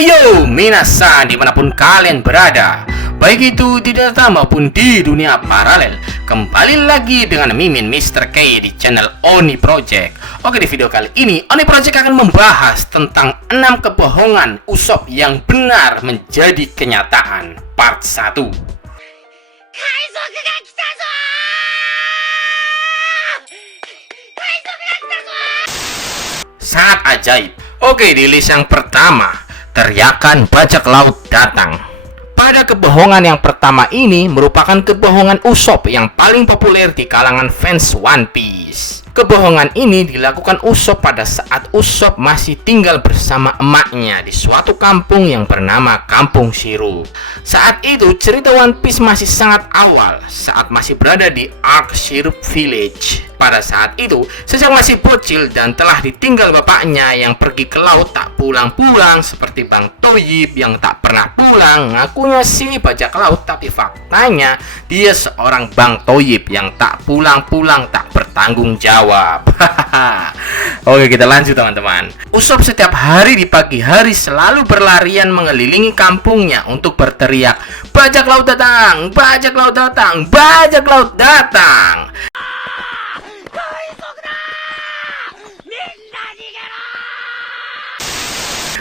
Hayo minasan dimanapun kalian berada, baik itu di data maupun di dunia paralel. Kembali lagi dengan Mimin Mr. K di channel Oni Project. Oke, di video kali ini Oni Project akan membahas tentang 6 kebohongan Usopp yang benar menjadi kenyataan part 1. Sangat ajaib. Oke, di list yang pertama, teriakan bajak laut datang. Pada kebohongan yang pertama ini merupakan kebohongan Usopp yang paling populer di kalangan fans One Piece. Kebohongan ini dilakukan Usopp pada saat Usopp masih tinggal bersama emaknya di suatu kampung yang bernama Kampung Shiro. Saat itu cerita One Piece masih sangat awal, saat masih berada di Arc Shiro Village. Pada saat itu, sejak masih bocil dan telah ditinggal bapaknya yang pergi ke laut tak pulang-pulang, seperti Bang Toyib yang tak pernah pulang. Ngakunya sih bajak laut, tapi faktanya dia seorang Bang Toyib yang tak pulang-pulang, tak bertanggung jawab. Oke, kita lanjut teman-teman. Usopp setiap hari di pagi hari selalu berlarian mengelilingi kampungnya untuk berteriak, "Bajak laut datang! Bajak laut datang! Bajak laut datang!"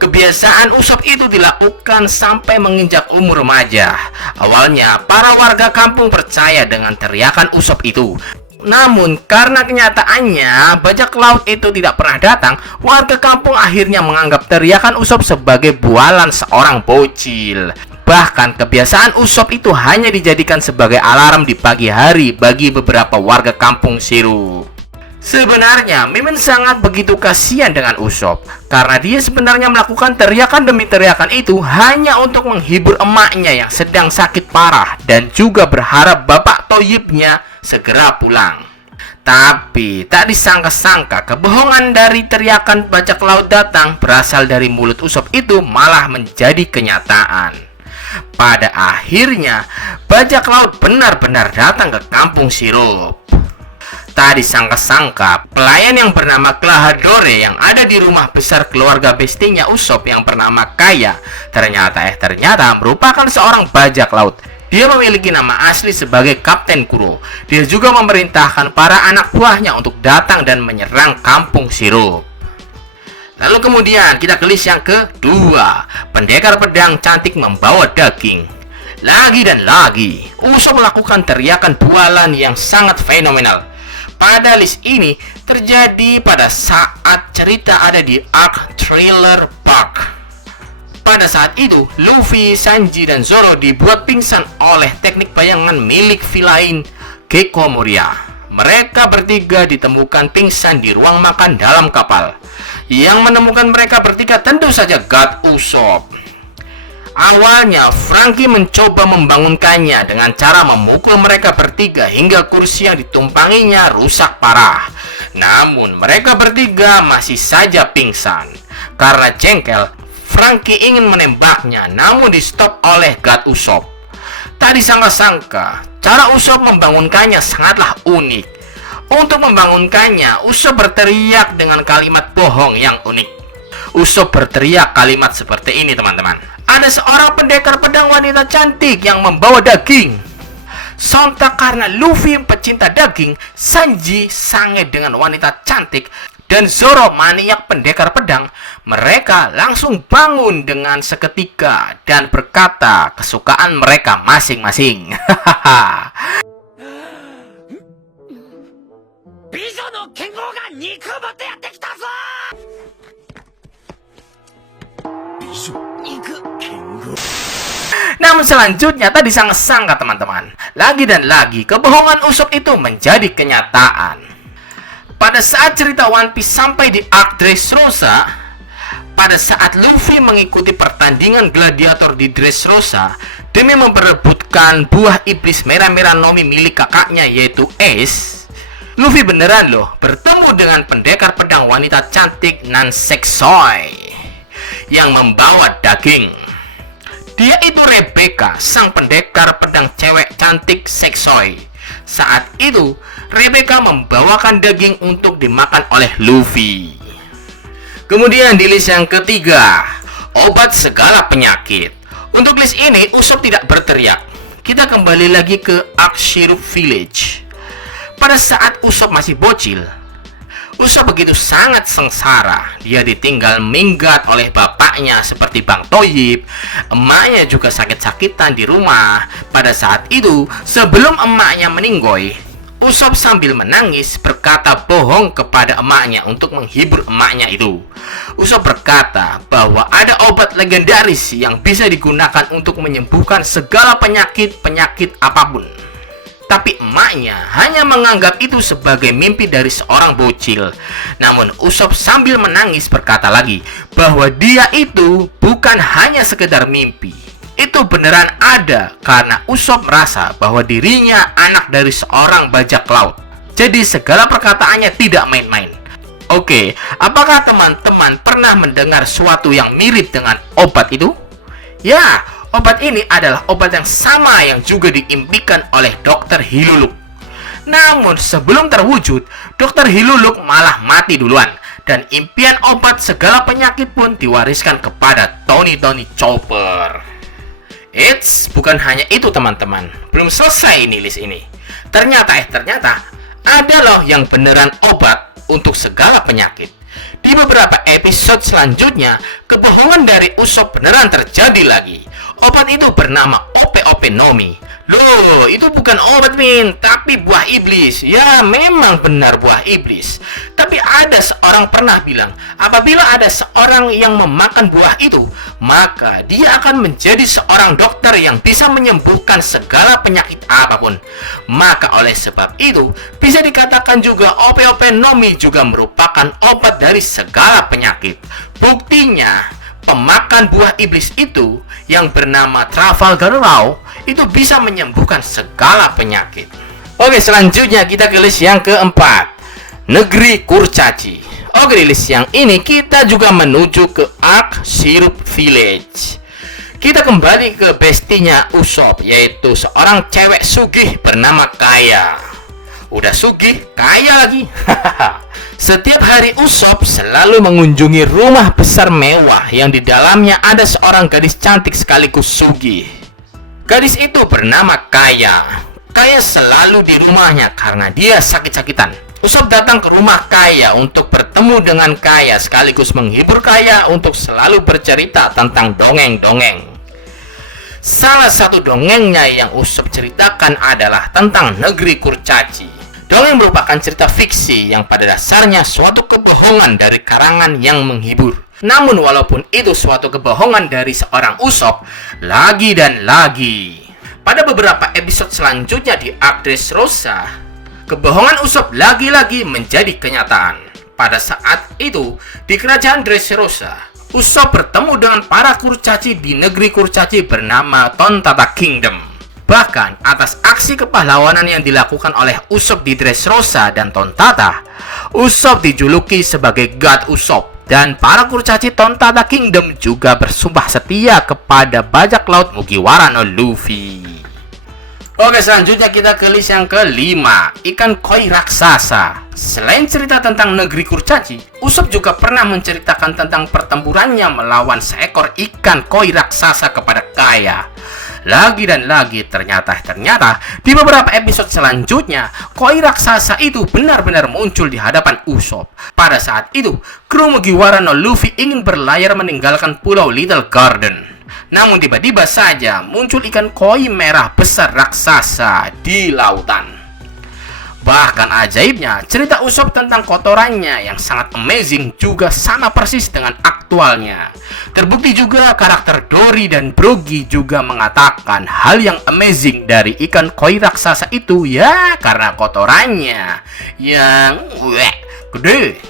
Kebiasaan Usopp itu dilakukan sampai menginjak umur remaja. Awalnya, para warga kampung percaya dengan teriakan Usopp itu. Namun, karena kenyataannya bajak laut itu tidak pernah datang, warga kampung akhirnya menganggap teriakan Usopp sebagai bualan seorang bocil. Bahkan, kebiasaan Usopp itu hanya dijadikan sebagai alarm di pagi hari bagi beberapa warga kampung Shiro. Sebenarnya, Mimin sangat begitu kasihan dengan Usopp karena dia sebenarnya melakukan teriakan demi teriakan itu hanya untuk menghibur emaknya yang sedang sakit parah dan juga berharap bapak Toyibnya segera pulang. Tapi, tak disangka-sangka kebohongan dari teriakan bajak laut datang berasal dari mulut Usopp itu malah menjadi kenyataan. Pada akhirnya, bajak laut benar-benar datang ke kampung Shiro. Tak disangka-sangka, pelayan yang bernama Klahadore yang ada di rumah besar keluarga bestinya Usopp yang bernama Kaya ternyata merupakan seorang bajak laut. Dia memiliki nama asli sebagai Kapten Kuro. Dia juga memerintahkan para anak buahnya untuk datang dan menyerang kampung Shiro. Lalu kemudian kita ke list yang kedua, pendekar pedang cantik membawa daging. Lagi dan lagi, Usopp melakukan teriakan bualan yang sangat fenomenal. Pada list ini terjadi pada saat cerita ada di Arc Thriller Bark. Pada saat itu, Luffy, Sanji, dan Zoro dibuat pingsan oleh teknik bayangan milik villain Gekko Moria. Mereka bertiga ditemukan pingsan di ruang makan dalam kapal. Yang menemukan mereka bertiga tentu saja God Usopp. Awalnya, Franky mencoba membangunkannya dengan cara memukul mereka bertiga hingga kursi yang ditumpanginya rusak parah. Namun, mereka bertiga masih saja pingsan. Karena jengkel, Franky ingin menembaknya, namun di-stop oleh God Usopp. Tak disangka-sangka, cara Usopp membangunkannya sangatlah unik. Untuk membangunkannya, Usopp berteriak dengan kalimat bohong yang unik. Usopp berteriak kalimat seperti ini, teman-teman. Ada seorang pendekar pedang wanita cantik yang membawa daging. Sontak karena Luffy pecinta daging, Sanji sange dengan wanita cantik, dan Zoro maniak pendekar pedang. Mereka langsung bangun dengan seketika dan berkata kesukaan mereka masing-masing. Namun selanjutnya tak disangka-sangka teman-teman, lagi dan lagi kebohongan Usopp itu menjadi kenyataan. Pada saat cerita One Piece sampai di Arc Dressrosa, pada saat Luffy mengikuti pertandingan gladiator di Dressrosa demi memperebutkan buah iblis merah-merah Nomi milik kakaknya yaitu Ace, Luffy beneran loh bertemu dengan pendekar pedang wanita cantik Nan Sexoy yang membawa daging. Dia itu Rebecca, sang pendekar pedang cewek cantik Sexoy. Saat itu, Rebecca membawakan daging untuk dimakan oleh Luffy. Kemudian di list yang ketiga, obat segala penyakit. Untuk list ini, Usop tidak berteriak. Kita kembali lagi ke Ark Syrup Village. Pada saat Usop masih bocil, Usop begitu sangat sengsara. Dia ditinggal minggat oleh bapaknya seperti Bang Toyib. Emaknya juga sakit-sakitan di rumah. Pada saat itu, sebelum emaknya meninggoy, Usop sambil menangis berkata bohong kepada emaknya untuk menghibur emaknya itu. Usop berkata bahwa ada obat legendaris yang bisa digunakan untuk menyembuhkan segala penyakit apapun. Tapi emaknya hanya menganggap itu sebagai mimpi dari seorang bocil. Namun Usop sambil menangis berkata lagi bahwa dia itu bukan hanya sekedar mimpi. Itu beneran ada karena Usop merasa bahwa dirinya anak dari seorang bajak laut. Jadi segala perkataannya tidak main-main. Oke, apakah teman-teman pernah mendengar suatu yang mirip dengan obat itu? Ya, obat ini adalah obat yang sama yang juga diimpikan oleh Dr. Hiluluk. Namun sebelum terwujud, Dr. Hiluluk malah mati duluan. Dan impian obat segala penyakit pun diwariskan kepada Tony Chopper. Eits, bukan hanya itu teman-teman. Belum selesai ini list ini. Ternyata ada loh yang beneran obat untuk segala penyakit. Di beberapa episode selanjutnya, kebohongan dari Usop beneran terjadi lagi. Obat itu bernama Ope Nomi. Loh, itu bukan obat Min, tapi buah iblis. Ya, memang benar buah iblis. Tapi ada seorang pernah bilang, apabila ada seorang yang memakan buah itu, maka dia akan menjadi seorang dokter yang bisa menyembuhkan segala penyakit apapun. Maka oleh sebab itu, bisa dikatakan juga Ope Nomi juga merupakan obat dari segala penyakit. Buktinya, pemakan buah iblis itu yang bernama Trafalgar Law itu bisa menyembuhkan segala penyakit. Oke, selanjutnya kita ke list yang keempat, Negeri Kurcaci. Oke, di list yang ini kita juga menuju ke Ark Syrup Village. Kita kembali ke bestinya Usop, yaitu seorang cewek sugih bernama Kaya. Udah sugih, kaya lagi. Setiap hari Usop selalu mengunjungi rumah besar mewah yang di dalamnya ada seorang gadis cantik sekaligus sugih. Gadis itu bernama Kaya. Kaya selalu di rumahnya karena dia sakit-sakitan. Usop datang ke rumah Kaya untuk bertemu dengan Kaya sekaligus menghibur Kaya untuk selalu bercerita tentang dongeng-dongeng. Salah satu dongengnya yang Usop ceritakan adalah tentang Negeri Kurcaci. Dongeng merupakan cerita fiksi yang pada dasarnya suatu kebohongan dari karangan yang menghibur. Namun walaupun itu suatu kebohongan dari seorang Usop, lagi dan lagi, pada beberapa episode selanjutnya di Ark Dressrosa, kebohongan Usop lagi-lagi menjadi kenyataan. Pada saat itu, di kerajaan Dressrosa, Usop bertemu dengan para kurcaci di negeri kurcaci bernama Tontata Kingdom. Bahkan atas aksi kepahlawanan yang dilakukan oleh Usop di Dressrosa dan Tontata, Usop dijuluki sebagai God Usop. Dan para kurcaci Tontata Kingdom juga bersumpah setia kepada bajak laut Mugiwara no Luffy. Oke, selanjutnya kita ke list yang kelima, ikan koi raksasa. Selain cerita tentang negeri kurcaci, Usop juga pernah menceritakan tentang pertempurannya melawan seekor ikan koi raksasa kepada Kaya. Lagi dan lagi ternyata di beberapa episode selanjutnya, koi raksasa itu benar-benar muncul di hadapan Usop. Pada saat itu, kru Mugiwara no Luffy ingin berlayar meninggalkan pulau Little Garden. Namun tiba-tiba saja muncul ikan koi merah besar raksasa di lautan. Bahkan ajaibnya, cerita Usop tentang kotorannya yang sangat amazing juga sama persis dengan aktualnya. Terbukti juga karakter Dory dan Brogy juga mengatakan hal yang amazing dari ikan koi raksasa itu ya karena kotorannya yang gede.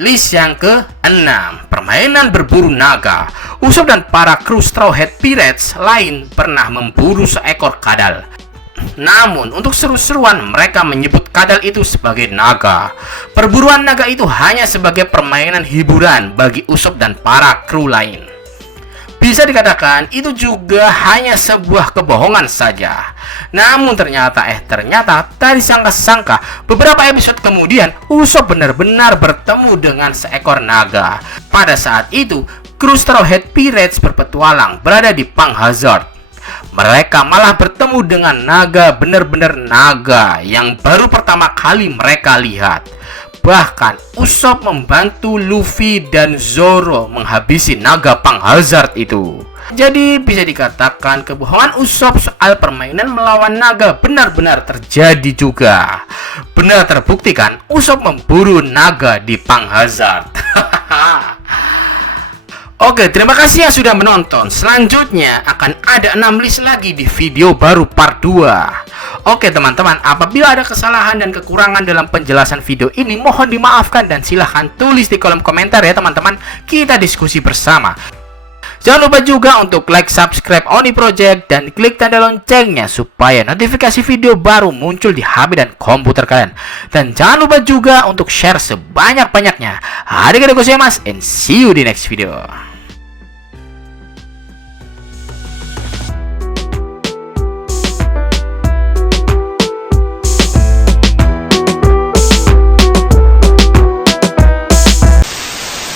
List yang ke-6, permainan berburu naga. Usop dan para kru Straw Hat Pirates lain pernah memburu seekor kadal. Namun untuk seru-seruan mereka menyebut kadal itu sebagai naga. Perburuan naga itu hanya sebagai permainan hiburan bagi Usop dan para kru lain. Bisa dikatakan itu juga hanya sebuah kebohongan saja. Namun ternyata tadi sangka-sangka beberapa episode kemudian Usop benar-benar bertemu dengan seekor naga. Pada saat itu kru Straw Hat Pirates berpetualang berada di Punk Hazard. Mereka malah bertemu dengan naga, bener-bener naga yang baru pertama kali mereka lihat. Bahkan Usopp membantu Luffy dan Zoro menghabisi naga Punk Hazard itu. Jadi bisa dikatakan kebohongan Usopp soal permainan melawan naga benar-benar terjadi juga. Benar terbukti kan Usopp memburu naga di Punk Hazard. Oke, terima kasih yang sudah menonton. Selanjutnya akan ada 6 list lagi di video baru part 2. Oke teman-teman, apabila ada kesalahan dan kekurangan dalam penjelasan video ini, mohon dimaafkan dan silahkan tulis di kolom komentar ya teman-teman. Kita diskusi bersama. Jangan lupa juga untuk like, subscribe Oni Project, dan klik tanda loncengnya supaya notifikasi video baru muncul di HP dan komputer kalian. Dan jangan lupa juga untuk share sebanyak-banyaknya. Arigatou gozaimasu and see you di next video.